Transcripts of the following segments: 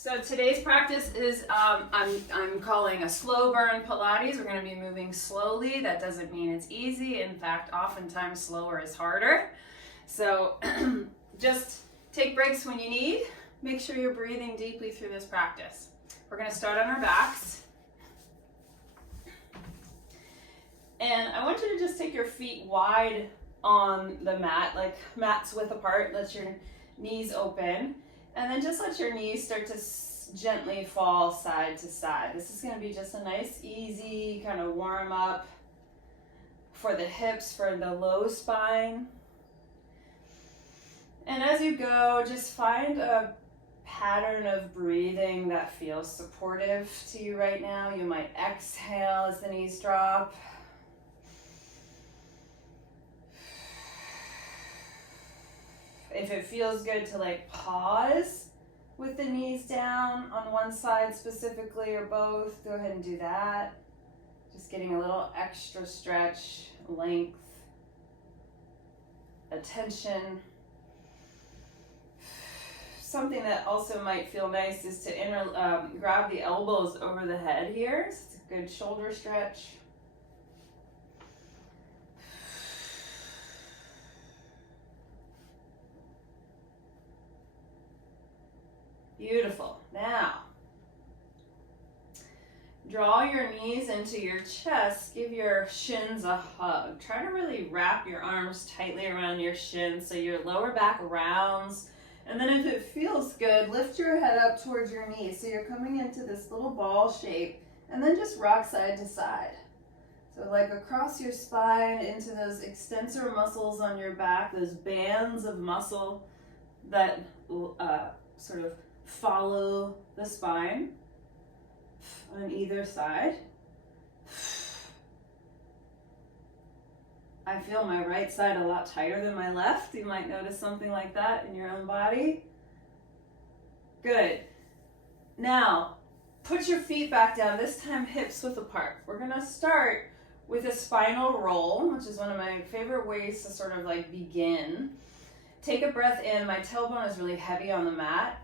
So today's practice is I'm calling a slow burn Pilates. We're going to be moving slowly. That doesn't mean it's easy. In fact, oftentimes slower is harder. So just take breaks when you need. Make sure you're breathing deeply through this practice. We're going to start on our backs. And I want you to just take your feet wide on the mat, like mats width apart. Let your knees open. And then just let your knees start to gently fall side to side. This is going to be just a nice, easy kind of warm up for the hips, for the low spine. And as you go, just find a pattern of breathing that feels supportive to you right now. You might exhale as the knees drop. If it feels good to like pause with the knees down on one side specifically or both, go ahead and do that. Just getting a little extra stretch, length, attention. Something that also might feel nice is to grab the elbows over the head here. It's a good shoulder stretch. Beautiful. Now, draw your knees into your chest. Give your shins a hug. Try to really wrap your arms tightly around your shins so your lower back rounds. And then if it feels good, lift your head up towards your knees. So you're coming into this little ball shape and then just rock side to side. So like across your spine into those extensor muscles on your back, those bands of muscle that sort of follow the spine on either side. I feel my right side a lot tighter than my left. You might notice something like that in your own body. Good. Now, put your feet back down, this time hips width apart. We're gonna start with a spinal roll, which is one of my favorite ways to sort of like begin. Take a breath in. My tailbone is really heavy on the mat.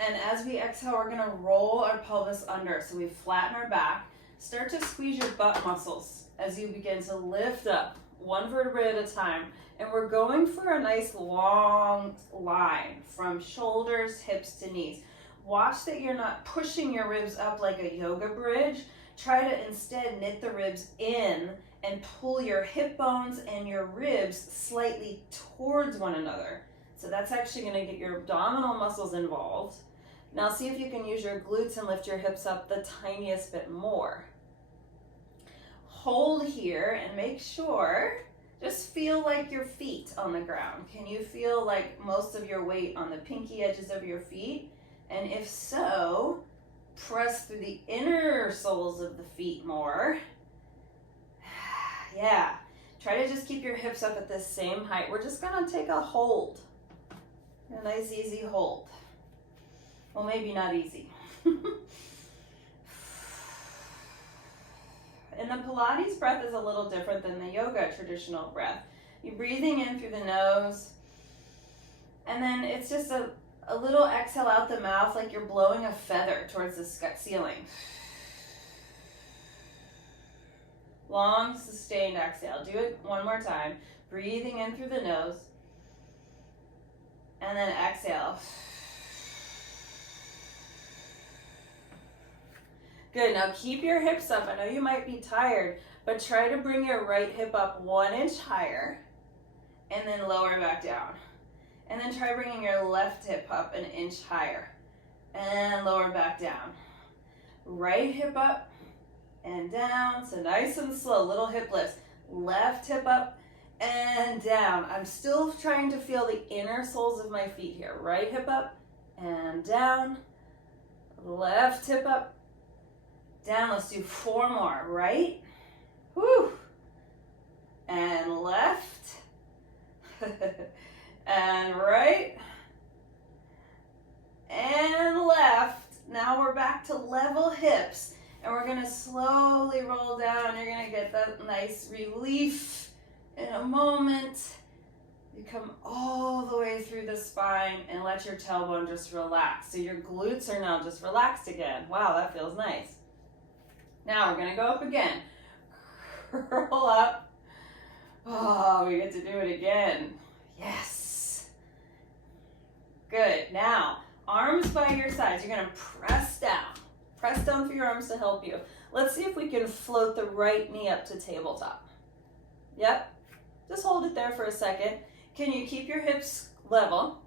And as we exhale, we're gonna roll our pelvis under. So we flatten our back. Start to squeeze your butt muscles as you begin to lift up, one vertebrae at a time. And we're going for a nice long line from shoulders, hips to knees. Watch that you're not pushing your ribs up like a yoga bridge. Try to instead knit the ribs in and pull your hip bones and your ribs slightly towards one another. So that's actually gonna get your abdominal muscles involved. Now see if you can use your glutes and lift your hips up the tiniest bit more. Hold here and make sure, just feel like your feet on the ground. Can you feel like most of your weight on the pinky edges of your feet? And if so, press through the inner soles of the feet more. Yeah, try to just keep your hips up at the same height. We're just gonna take a hold. A nice easy hold. Well, maybe not easy. And the Pilates breath is a little different than the yoga traditional breath. You're breathing in through the nose, and then it's just a little exhale out the mouth like you're blowing a feather towards the ceiling. Long, sustained exhale. Do it one more time. Breathing in through the nose, and then exhale. Good, now keep your hips up. I know you might be tired, but try to bring your right hip up 1 inch higher and then lower back down. And then try bringing your left hip up 1 inch higher and lower back down. Right hip up and down, so nice and slow, little hip lifts. Left hip up and down. I'm still trying to feel the inner soles of my feet here. Right hip up and down. Left hip up, down. Let's do 4 more. Right. Whew. And left. And right. And left. Now we're back to level hips. And we're going to slowly roll down. You're going to get that nice relief in a moment. You come all the way through the spine and let your tailbone just relax. So your glutes are now just relaxed again. Wow, that feels nice. Now we're gonna go up again. Curl up. Oh, we get to do it again. Yes. Good. Now, arms by your sides. You're gonna press down. Press down for your arms to help you. Let's see if we can float the right knee up to tabletop. Yep. Just hold it there for a second. Can you keep your hips level?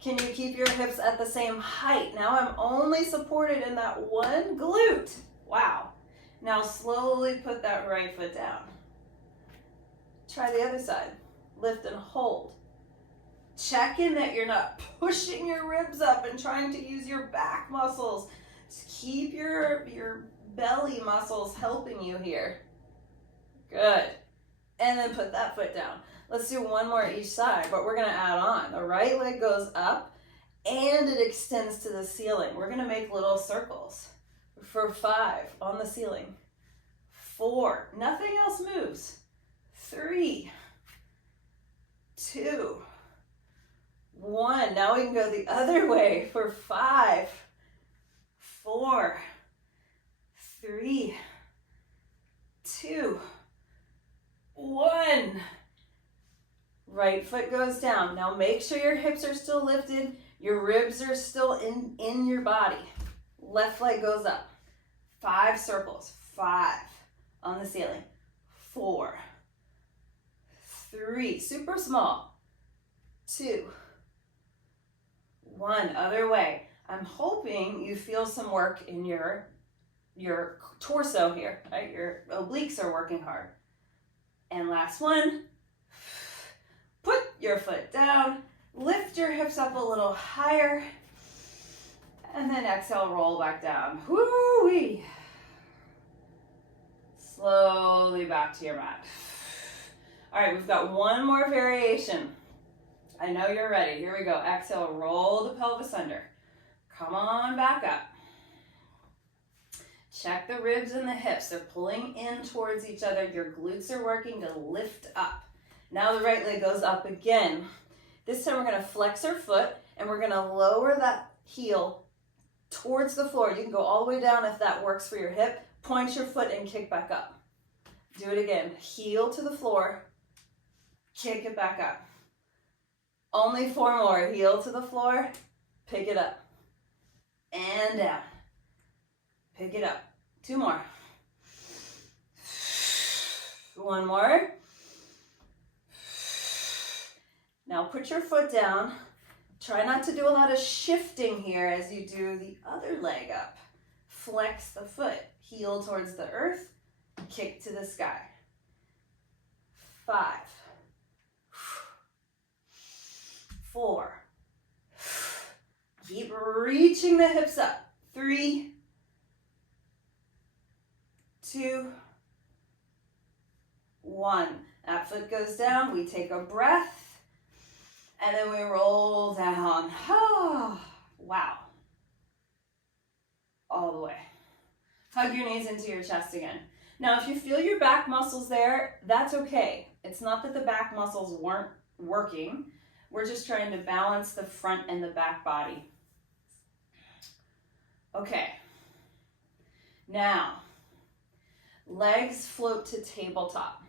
Can you keep your hips at the same height? Now I'm only supported in that one glute. Wow. Now slowly put that right foot down. Try the other side. Lift and hold. Check in that you're not pushing your ribs up and trying to use your back muscles. Just keep your belly muscles helping you here. Good. And then put that foot down. Let's do one more each side, but we're gonna add on. The right leg goes up and it extends to the ceiling. We're gonna make little circles for 5 on the ceiling. 4, nothing else moves. 3, 2, 1. Now we can go the other way for 5, 4, 3, 2, 1. Right foot goes down. Now make sure your hips are still lifted. Your ribs are still in your body. Left leg goes up. 5 circles. 5 on the ceiling. 4, 3, super small. 2, 1. Other way. I'm hoping you feel some work in your torso here, right? Your obliques are working hard. And last one. Put your foot down, lift your hips up a little higher, and then exhale, roll back down. Woo-wee. Slowly back to your mat. All right, we've got one more variation. I know you're ready. Here we go. Exhale, roll the pelvis under. Come on back up. Check the ribs and the hips. They're pulling in towards each other. Your glutes are working to lift up. Now the right leg goes up again. This time we're gonna flex our foot and we're gonna lower that heel towards the floor. You can go all the way down if that works for your hip. Point your foot and kick back up. Do it again. Heel to the floor, kick it back up. Only 4 more. Heel to the floor, pick it up. And down. Pick it up. 2 more. 1 more. Now put your foot down. Try not to do a lot of shifting here as you do the other leg up. Flex the foot. Heel towards the earth. Kick to the sky. 5. 4. Keep reaching the hips up. 3, 2, 1. That foot goes down. We take a breath. And then we roll down. Oh, wow. All the way. Hug your knees into your chest again. Now, if you feel your back muscles there, that's okay. It's not that the back muscles weren't working. We're just trying to balance the front and the back body. Okay. Now, legs float to tabletop.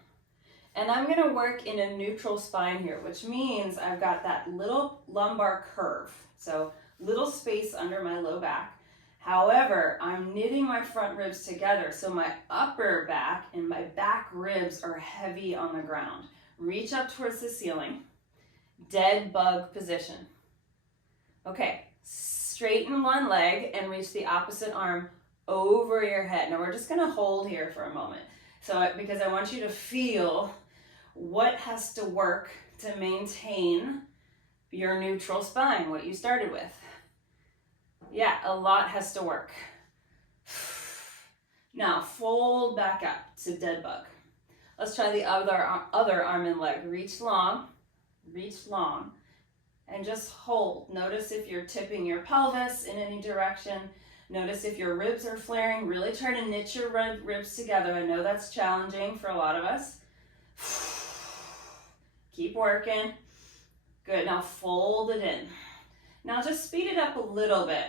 And I'm gonna work in a neutral spine here, which means I've got that little lumbar curve. So little space under my low back. However, I'm knitting my front ribs together. So my upper back and my back ribs are heavy on the ground. Reach up towards the ceiling. Dead bug position. Okay, straighten one leg and reach the opposite arm over your head. Now we're just gonna hold here for a moment. So, because I want you to feel what has to work to maintain your neutral spine, what you started with. Yeah, a lot has to work. Now, fold back up to dead bug. Let's try the other arm and leg. Reach long, and just hold. Notice if you're tipping your pelvis in any direction. Notice if your ribs are flaring. Really try to knit your ribs together. I know that's challenging for a lot of us. Keep working. Good, now fold it in. Now just speed it up a little bit.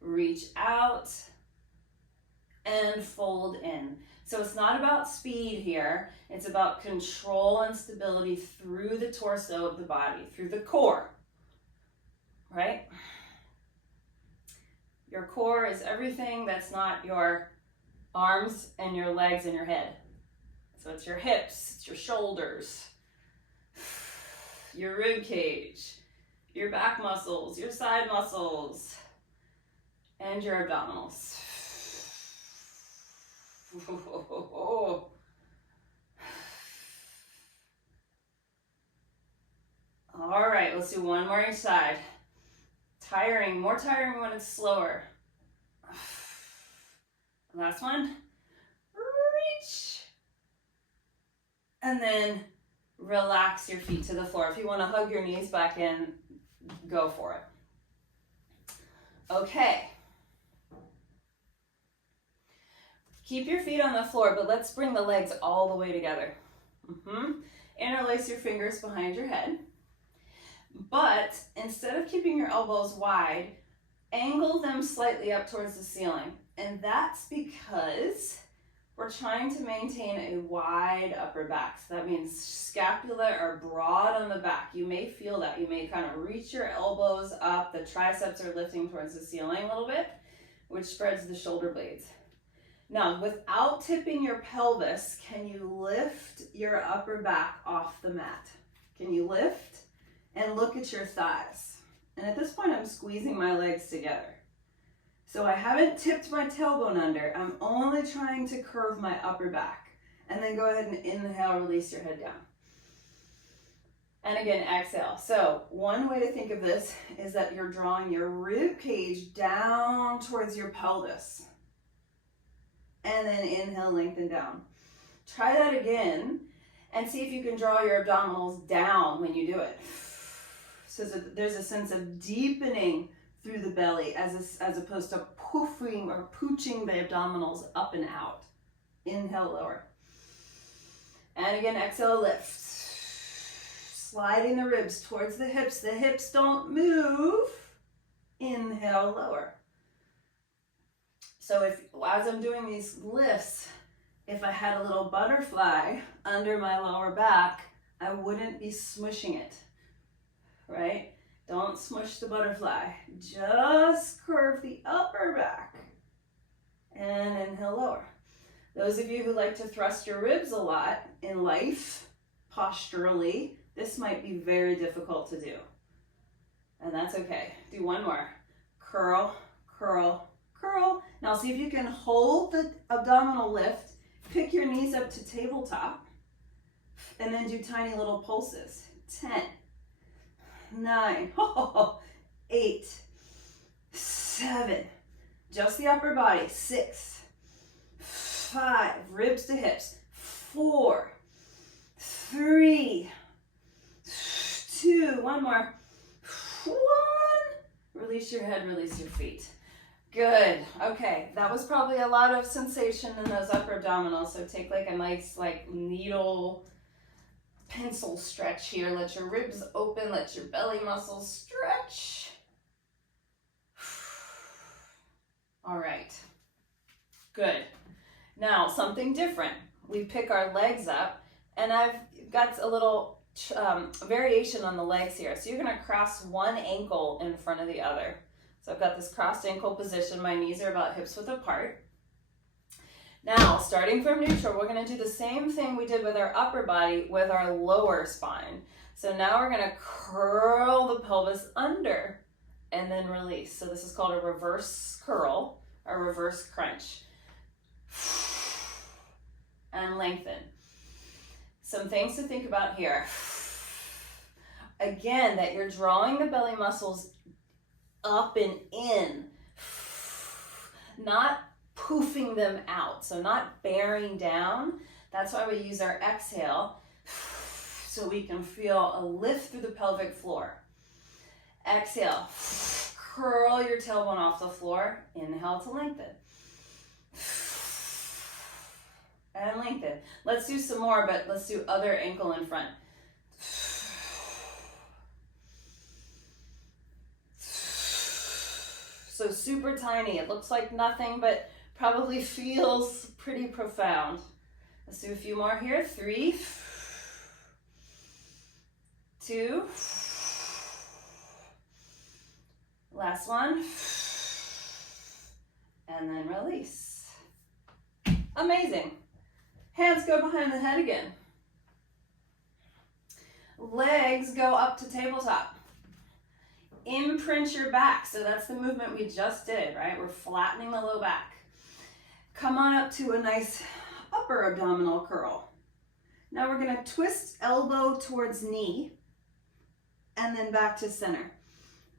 Reach out and fold in. So it's not about speed here, it's about control and stability through the torso of the body, through the core, right? Your core is everything that's not your arms and your legs and your head. So it's your hips, it's your shoulders, your rib cage, your back muscles, your side muscles, and your abdominals. All right, let's do one more each side. Tiring, more tiring when it's slower. Last one. Reach. And then relax your feet to the floor. If you want to hug your knees back in, go for it. Okay. Keep your feet on the floor, but let's bring the legs all the way together. Interlace your fingers behind your head. But instead of keeping your elbows wide, angle them slightly up towards the ceiling. And that's because we're trying to maintain a wide upper back. So that means scapula are broad on the back. You may feel that. You may kind of reach your elbows up. The triceps are lifting towards the ceiling a little bit, which spreads the shoulder blades. Now, without tipping your pelvis, can you lift your upper back off the mat? Can you lift and look at your thighs? And at this point, I'm squeezing my legs together. So I haven't tipped my tailbone under. I'm only trying to curve my upper back. And then go ahead and inhale, release your head down. And again, exhale. So one way to think of this is that you're drawing your rib cage down towards your pelvis. And then inhale, lengthen down. Try that again and see if you can draw your abdominals down when you do it. So there's a sense of deepening through the belly as opposed to poofing or pooching the abdominals up and out. Inhale, lower. And again, exhale, lift. Sliding the ribs towards the hips. The hips don't move. Inhale, lower. So as I'm doing these lifts, if I had a little butterfly under my lower back, I wouldn't be smushing it, right? Don't smush the butterfly. Just curve the upper back. And inhale, lower. Those of you who like to thrust your ribs a lot in life, posturally, this might be very difficult to do. And that's okay. Do one more. Curl, curl, curl. Now see if you can hold the abdominal lift, pick your knees up to tabletop, and then do tiny little pulses. 10, 9, 8, 7, just the upper body. 6, 5, ribs to hips. 4, 3, 2, one more. 1, release your head, release your feet. Good. Okay, that was probably a lot of sensation in those upper abdominals. So take like a nice needle pencil stretch here. Let your ribs open, let your belly muscles stretch. All right. Good. Now something different. We pick our legs up, and I've got a little variation on the legs here. So you're going to cross one ankle in front of the other. So I've got this crossed ankle position. My knees are about hips width apart. Now, starting from neutral, we're going to do the same thing we did with our upper body with our lower spine. So now we're going to curl the pelvis under and then release. So this is called a reverse curl, a reverse crunch. And lengthen. Some things to think about here. Again, that you're drawing the belly muscles up and in, not poofing them out, so not bearing down. That's why we use our exhale, so we can feel a lift through the pelvic floor. Exhale, curl your tailbone off the floor. Inhale to lengthen. And lengthen. Let's do some more, but let's do other ankle in front. So super tiny. It looks like nothing, but probably feels pretty profound. Let's do a few more here. 3, 2, last one, and then release. Amazing. Hands go behind the head again. Legs go up to tabletop. Imprint your back. So that's the movement we just did, right? We're flattening the low back. Come on up to a nice upper abdominal curl. Now we're going to twist elbow towards knee and then back to center.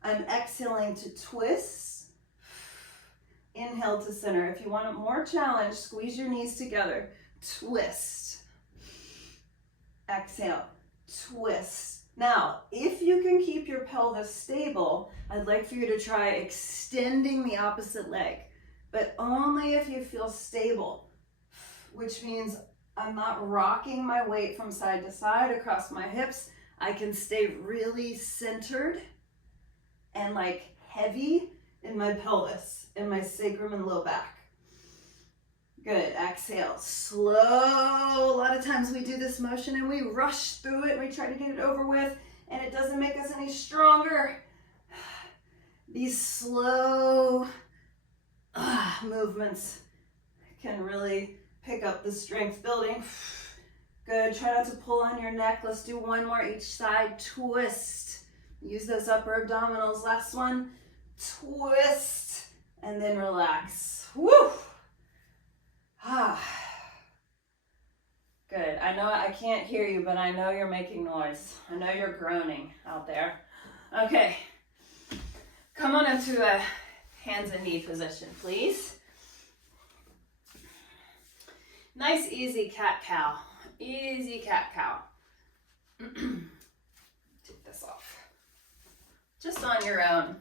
I'm exhaling to twist. Inhale to center. If you want more challenge, squeeze your knees together. Twist. Exhale. Twist. Now, if you can keep your pelvis stable, I'd like for you to try extending the opposite leg, but only if you feel stable, which means I'm not rocking my weight from side to side across my hips. I can stay really centered and like heavy in my pelvis, in my sacrum and low back. Good, exhale, slow. A lot of times we do this motion and we rush through it and we try to get it over with and it doesn't make us any stronger. These slow movements can really pick up the strength building. Good, try not to pull on your neck. Let's do one more each side. Twist, use those upper abdominals. Last one, twist, and then relax. Woo! Good. I know I can't hear you, but I know you're making noise. I know you're groaning out there. Okay. Come on into a hands and knee position, please. Nice, easy cat-cow. Easy cat-cow. Take this off. Just on your own.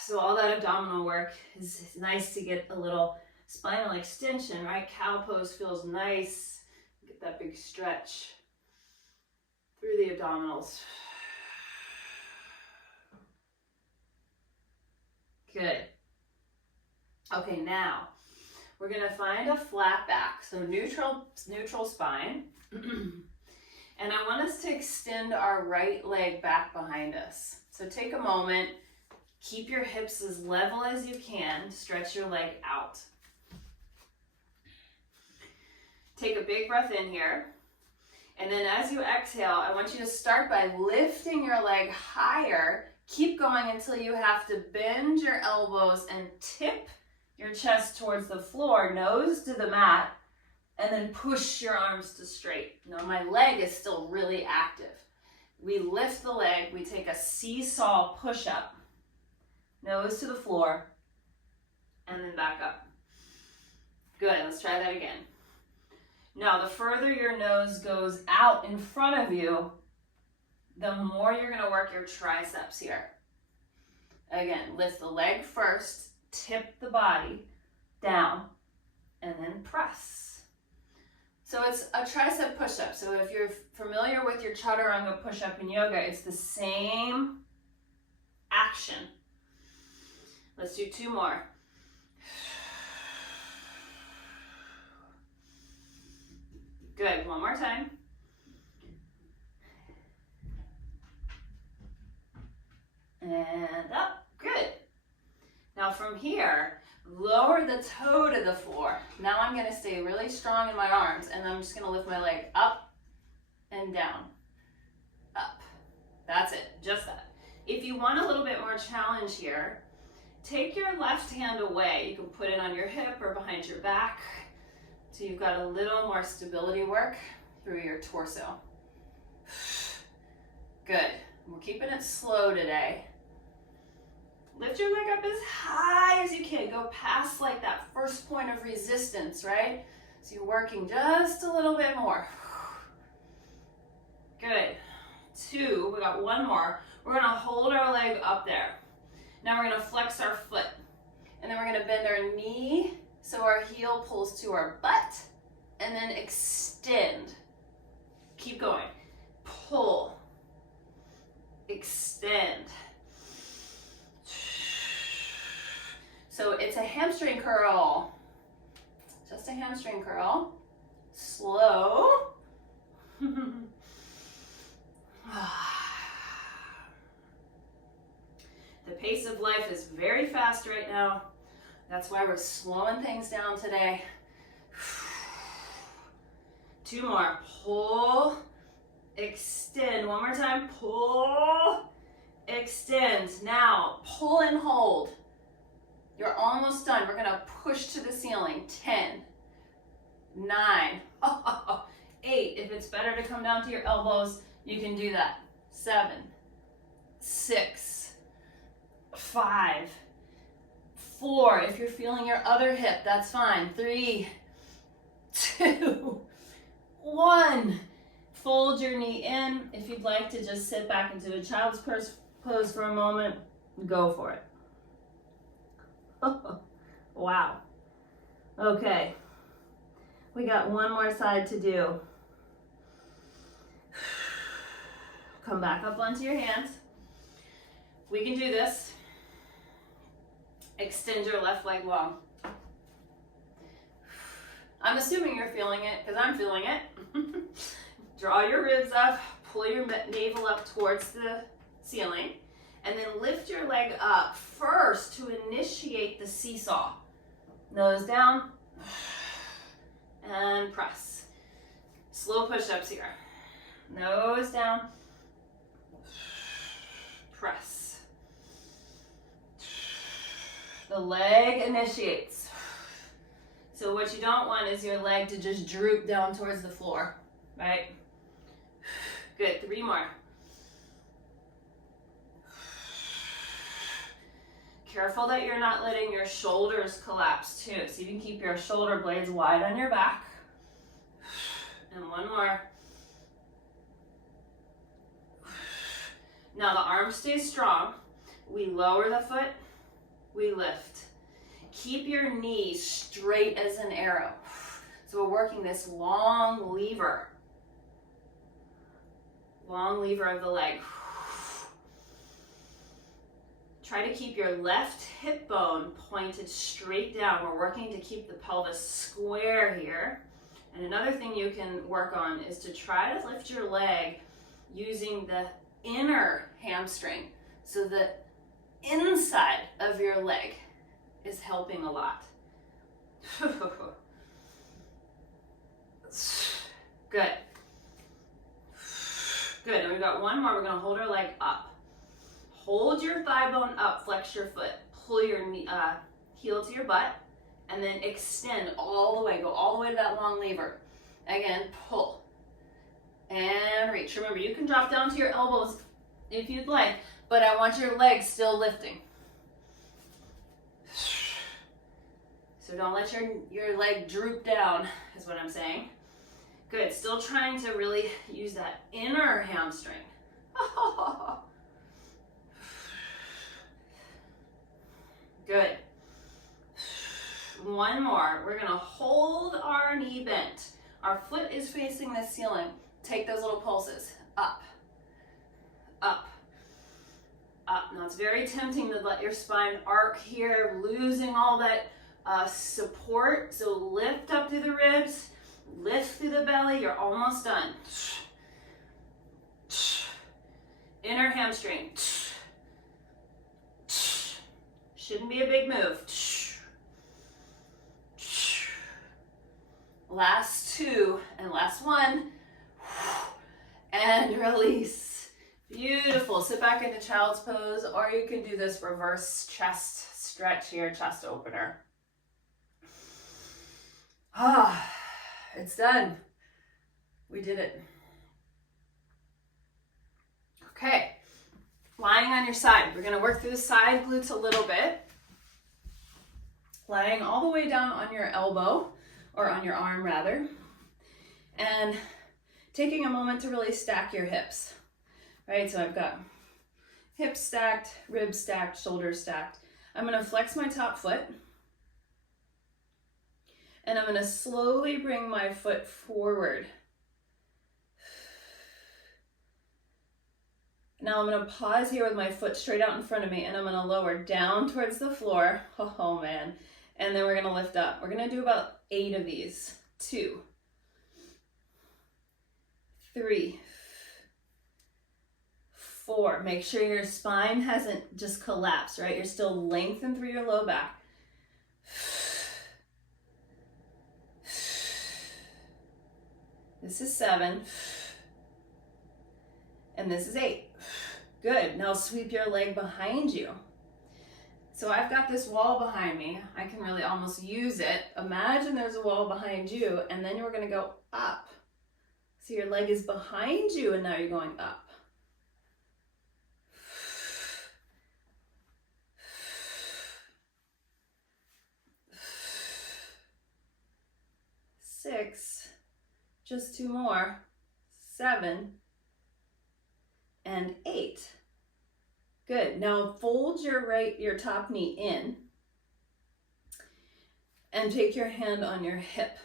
So all that abdominal work is nice to get a little spinal extension, right? Cow pose feels nice. Get that big stretch through the abdominals. Good. Okay, now we're gonna find a flat back. So neutral spine. And I want us to extend our right leg back behind us. So take a moment. Keep your hips as level as you can. Stretch your leg out. Take a big breath in here. And then as you exhale, I want you to start by lifting your leg higher. Keep going until you have to bend your elbows and tip your chest towards the floor, nose to the mat, and then push your arms to straight. Now my leg is still really active. We lift the leg, we take a seesaw push-up. Nose to the floor, and then back up. Good, let's try that again. Now, the further your nose goes out in front of you, the more you're gonna work your triceps here. Again, lift the leg first, tip the body down, and then press. So it's a tricep push-up. So if you're familiar with your chaturanga push-up in yoga, it's the same action. Let's do 2 more. Good, one more time. And up, good. Now from here, lower the toe to the floor. Now I'm gonna stay really strong in my arms and I'm just gonna lift my leg up and down, up. That's it, just that. If you want a little bit more challenge here, take your left hand away. You can put it on your hip or behind your back. So you've got a little more stability work through your torso. Good. We're keeping it slow today. Lift your leg up as high as you can. Go past like that first point of resistance, right? So you're working just a little bit more. Good. 2, we got 1 more. We're gonna hold our leg up there. Now we're gonna flex our foot. And then we're gonna bend our knee So our heel pulls to our butt, and then extend. Keep going. Pull. Extend. So it's a hamstring curl. Just a hamstring curl. Slow. The pace of life is very fast right now. That's why we're slowing things down today. 2 more. Pull, extend. One more time. Pull, extend. Now, pull and hold. You're almost done. We're gonna push to the ceiling. 10, 9, 8. If it's better to come down to your elbows, you can do that. 7, 6, 5, 4. If you're feeling your other hip, that's fine. 3, 2, 1. Fold your knee in. If you'd like to just sit back into a child's pose for a moment, go for it. Wow. Okay. We got one more side to do. Come back up onto your hands. We can do this. Extend your left leg long. I'm assuming you're feeling it because I'm feeling it. Draw your ribs up, pull your navel up towards the ceiling, and then lift your leg up first to initiate the seesaw. Nose down, and press. Slow push-ups here. Nose down, press. The leg initiates. So what you don't want is your leg to just droop down towards the floor, right? Good, 3 more. Careful that you're not letting your shoulders collapse too. So you can keep your shoulder blades wide on your back. And 1 more. Now the arm stays strong. We lower the foot, we lift. Keep your knees straight as an arrow. So we're working this long lever. Long lever of the leg. Try to keep your left hip bone pointed straight down. We're working to keep the pelvis square here. And another thing you can work on is to try to lift your leg using the inner hamstring. So the inside of your leg is helping a lot. Good. Good, and we've got 1 more. We're gonna hold our leg up. Hold your thigh bone up, flex your foot, pull your heel to your butt, and then extend all the way. Go all the way to that long lever. Again, pull and reach. Remember, you can drop down to your elbows if you'd like, but I want your legs still lifting. So don't let your leg droop down, is what I'm saying. Good, still trying to really use that inner hamstring. Good. 1 more. We're gonna hold our knee bent. Our foot is facing the ceiling. Take those little pulses. Up, up, up. Now it's very tempting to let your spine arc here, losing all that support. So lift up through the ribs, lift through the belly. You're almost done. Inner hamstring. Shouldn't be a big move. Last 2 and last 1. And release. Beautiful. Sit back into child's pose, or you can do this reverse chest stretch here, chest opener. It's done. We did it. Okay. Lying on your side. We're going to work through the side glutes a little bit. Lying all the way down on your elbow, or on your arm rather. And taking a moment to really stack your hips. Right, so I've got hips stacked, ribs stacked, shoulders stacked. I'm going to flex my top foot. And I'm going to slowly bring my foot forward. Now I'm going to pause here with my foot straight out in front of me, and I'm going to lower down towards the floor. Oh man. And then we're going to lift up. We're going to do about 8 of these. 2, 3, 4. Make sure your spine hasn't just collapsed, right? You're still lengthened through your low back. This is 7. And this is 8. Good. Now sweep your leg behind you. So I've got this wall behind me. I can really almost use it. Imagine there's a wall behind you, and then you're going to go up. So your leg is behind you, and now you're going up. 6, just 2 more, 7, and 8. Good. Now fold your top knee in and take your hand on your hip.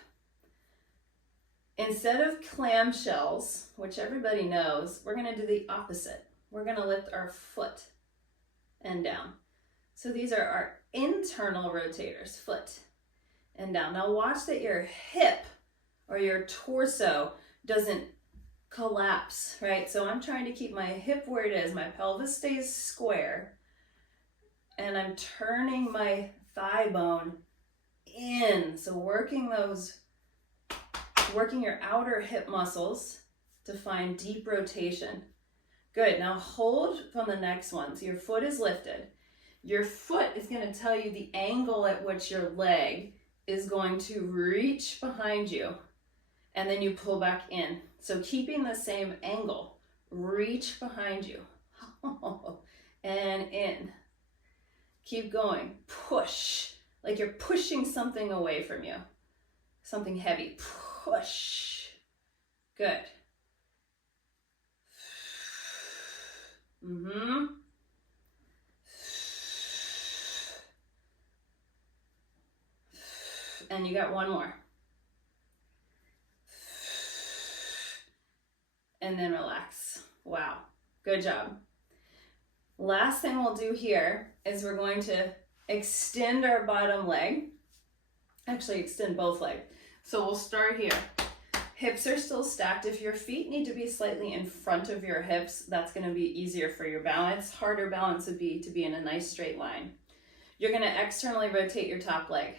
Instead of clamshells, which everybody knows, we're going to do the opposite. We're going to lift our foot and down. So these are our internal rotators, foot and down. Now watch that your hip or your torso doesn't collapse, right? So I'm trying to keep my hip where it is. My pelvis stays square, and I'm turning my thigh bone in. So working your outer hip muscles to find deep rotation. Good. Now hold from the next one. So your foot is lifted. Your foot is going to tell you the angle at which your leg is going to reach behind you, and then you pull back in. So keeping the same angle, reach behind you, and in. Keep going, push, like you're pushing something away from you, something heavy, push. Good. And you got one more. And then relax. Wow, good job. Last thing we'll do here is we're going to extend our bottom leg. Actually, extend both legs. So we'll start here. Hips are still stacked. If your feet need to be slightly in front of your hips, that's going to be easier for your balance. Harder balance would be to be in a nice straight line. You're going to externally rotate your top leg.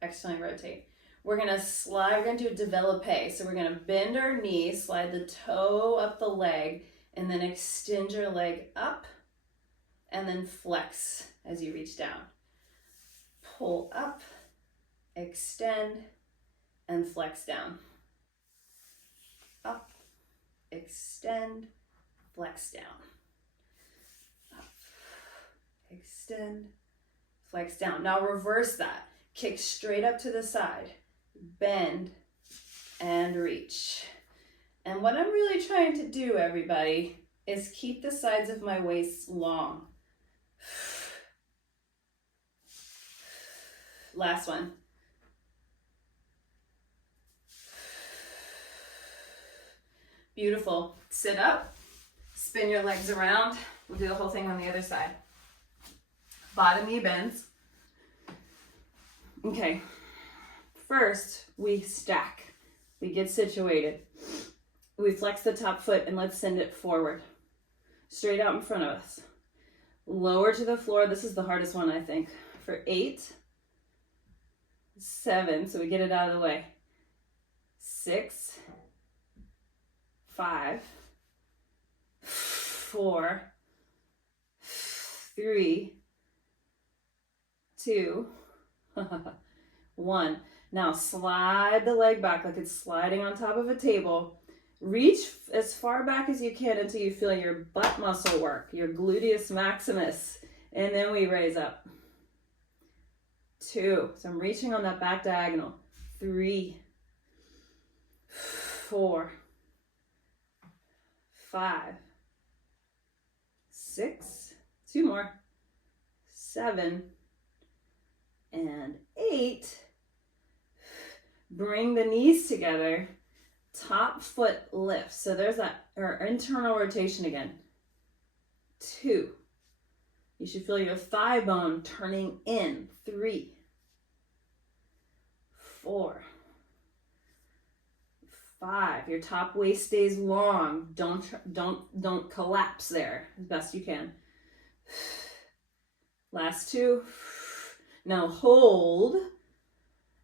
Externally rotate. We're going to slide, we're going to do a développé. So we're going to bend our knee, slide the toe up the leg, and then extend your leg up, and then flex as you reach down. Pull up, extend, and flex down. Up, extend, flex down. Up, extend, flex down. Now reverse that. Kick straight up to the side. Bend and reach. And what I'm really trying to do, everybody, is keep the sides of my waist long. Last one. Beautiful. Sit up, spin your legs around. We'll do the whole thing on the other side. Bottom knee bends. Okay. First, we stack. We get situated. We flex the top foot and let's send it forward. Straight out in front of us. Lower to the floor. This is the hardest one, I think. For 8, 7, so we get it out of the way. 6, 5, 4, 3, 2, 1. Now slide the leg back like it's sliding on top of a table. Reach as far back as you can until you feel your butt muscle work, your gluteus maximus, and then we raise up. 2, so I'm reaching on that back diagonal. 3, 4, 5, 6, 2 more, 7, and 8. Bring the knees together. Top foot lifts. So there's that our internal rotation again. 2. You should feel your thigh bone turning in. 3, 4, 5. Your top waist stays long. Don't collapse there as best you can. Last 2. Now hold.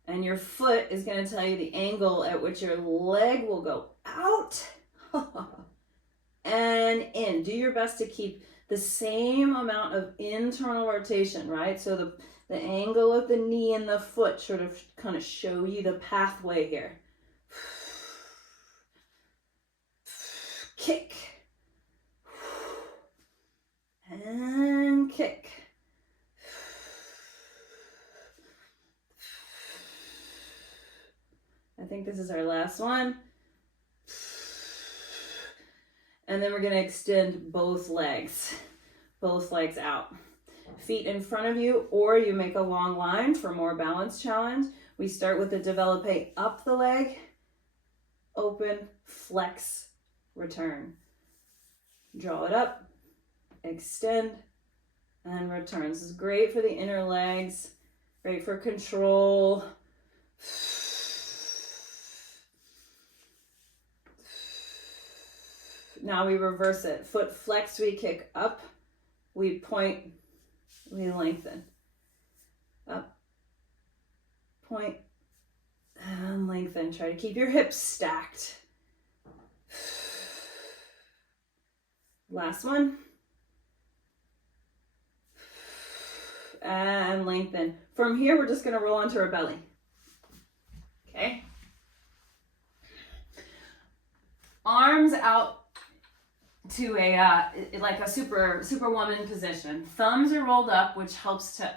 And your foot is going to tell you the angle at which your leg will go out and in. Do your best to keep the same amount of internal rotation, right? So the angle of the knee and the foot sort of kind of show you the pathway here. Kick. And kick. I think this is our last one. And then we're going to extend both legs out. Feet in front of you, or you make a long line for more balance challenge. We start with the develope up the leg, open, flex, return. Draw it up, extend, and return. This is great for the inner legs, great for control. Now we reverse it. Foot flex, we kick up, we point, we lengthen. Up, point, and lengthen. Try to keep your hips stacked. Last one. And lengthen. From here, we're just going to roll onto our belly. Okay? Arms out to a like a superwoman position. Thumbs are rolled up, which helps to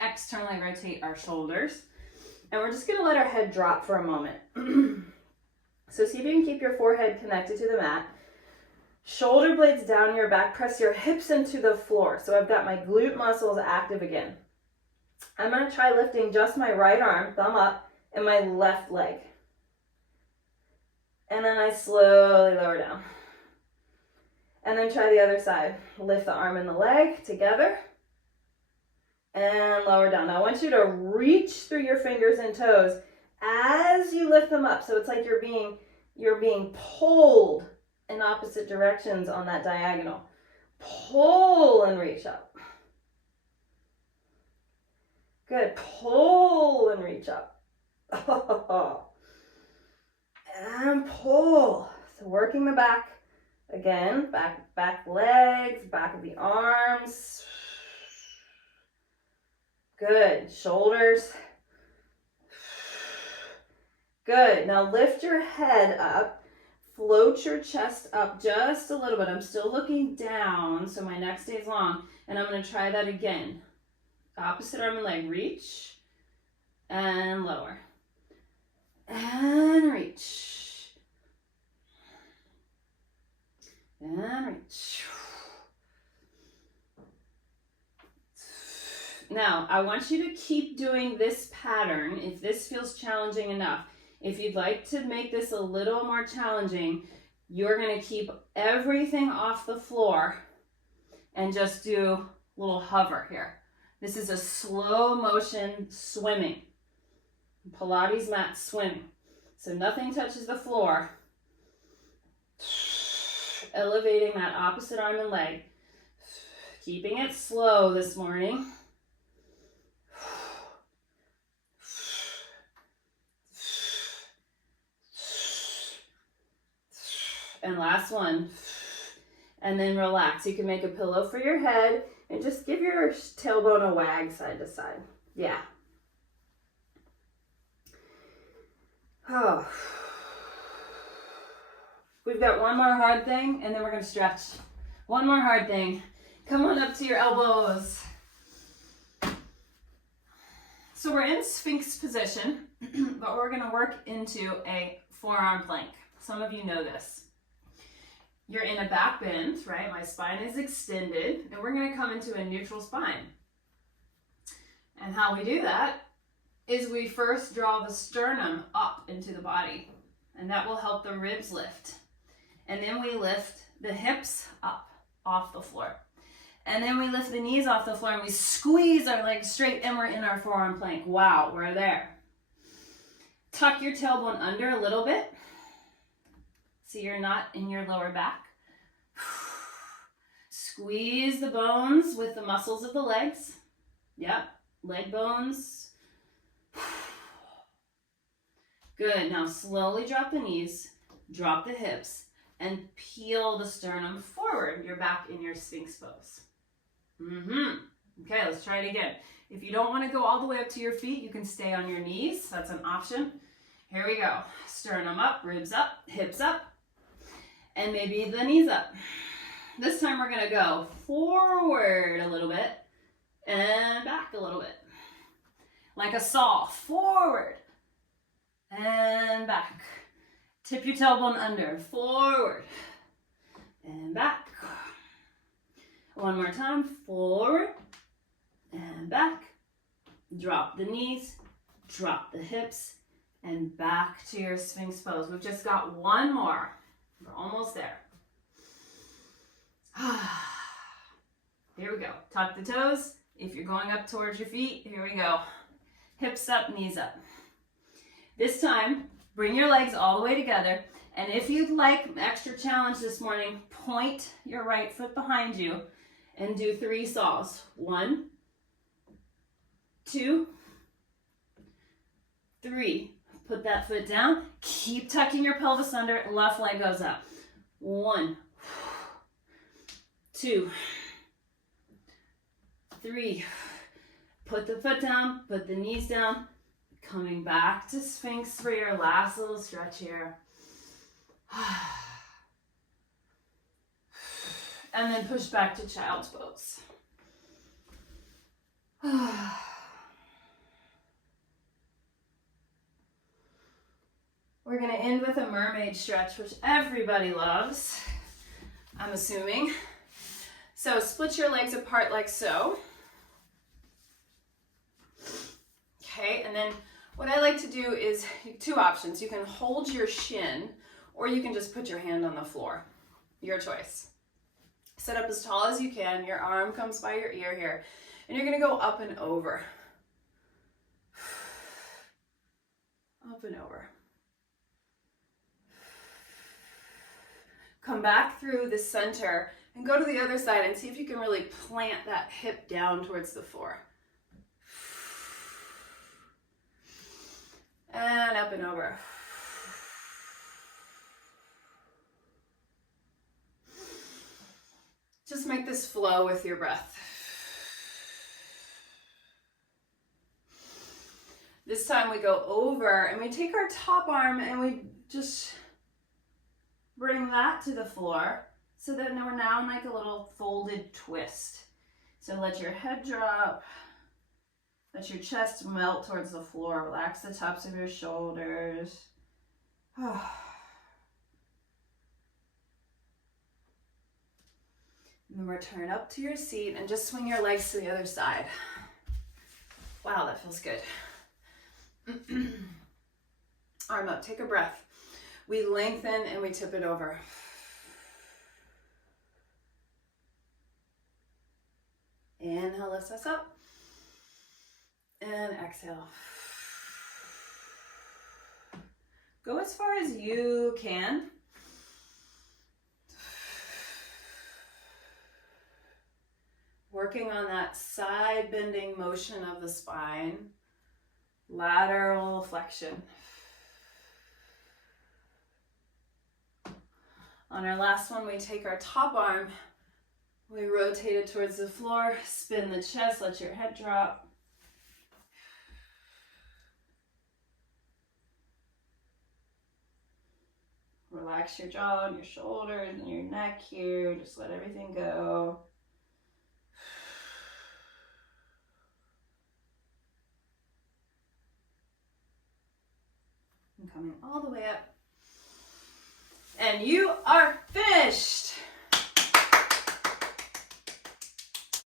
externally rotate our shoulders. And we're just going to let our head drop for a moment. So see if you can keep your forehead connected to the mat. Shoulder blades down your back. Press your hips into the floor. So I've got my glute muscles active again. I'm going to try lifting just my right arm, thumb up, and my left leg. And then I slowly lower down. And then try the other side. Lift the arm and the leg together. And lower down. Now I want you to reach through your fingers and toes as you lift them up. So it's like you're being pulled in opposite directions on that diagonal. Pull and reach up. Good. Pull and reach up. And pull. So working the back. Again, back legs, back of the arms. Good. Shoulders. Good. Now lift your head up. Float your chest up just a little bit. I'm still looking down, so my neck stays long. And I'm going to try that again. Opposite arm and leg. Reach. And lower. And reach. And reach. Now, I want you to keep doing this pattern if this feels challenging enough. If you'd like to make this a little more challenging, you're going to keep everything off the floor and just do a little hover here. This is a slow motion swimming. Pilates mat swimming. So nothing touches the floor. Elevating that opposite arm and leg. Keeping it slow this morning. And last one. And then relax. You can make a pillow for your head and just give your tailbone a wag side to side. Yeah. Oh. We've got one more hard thing and then we're going to stretch. One more hard thing. Come on up to your elbows. So we're in Sphinx position, but we're going to work into a forearm plank. Some of you know this. You're in a back bend, right? My spine is extended, and we're going to come into a neutral spine. And how we do that is we first draw the sternum up into the body, and that will help the ribs lift. And then we lift the hips up off the floor. And then we lift the knees off the floor and we squeeze our legs straight and we're in our forearm plank. Wow, we're there. Tuck your tailbone under a little bit so you're not in your lower back. Squeeze the bones with the muscles of the legs. Yep, leg bones. Good, now slowly drop the knees, drop the hips, and peel the sternum forward. You're back in your Sphinx pose. Okay, let's try it again. If you don't want to go all the way up to your feet, you can stay on your knees. That's an option. Here we go. Sternum up, ribs up, hips up, and maybe the knees up. This time we're going to go forward a little bit and back a little bit. Like a saw, forward and back. Tip your tailbone under, forward and back. One more time, forward and back. Drop the knees, drop the hips, and back to your Sphinx pose. We've just got one more. We're almost there. Here we go. Tuck the toes. If you're going up towards your feet, here we go. Hips up, knees up. This time, bring your legs all the way together. And if you'd like extra challenge this morning, point your right foot behind you and do 3 saws. 1, 2, 3. Put that foot down. Keep tucking your pelvis under. Left leg goes up. 1, 2, 3. Put the foot down. Put the knees down. Coming back to Sphinx for your last little stretch here. And then push back to child's pose. We're going to end with a mermaid stretch, which everybody loves, I'm assuming. So split your legs apart like so. Okay, and then what I like to do is 2 options. You can hold your shin, or you can just put your hand on the floor. Your choice. Sit up as tall as you can. Your arm comes by your ear here. And you're going to go up and over. Up and over. Come back through the center and go to the other side and see if you can really plant that hip down towards the floor. And up and over. Just make this flow with your breath. This time we go over and we take our top arm and we just bring that to the floor so that we're now in like a little folded twist. So let your head drop, let your chest melt towards the floor, relax the tops of your shoulders. And then return up to your seat and just swing your legs to the other side. Wow, that feels good. Arm up, take a breath. We lengthen and we tip it over. Inhale, lift us up. And exhale. Go as far as you can. Working on that side bending motion of the spine. Lateral flexion. On our last one, we take our top arm, we rotate it towards the floor, spin the chest, let your head drop. Relax your jaw and your shoulders and your neck here, just let everything go. And coming all the way up. And you are finished.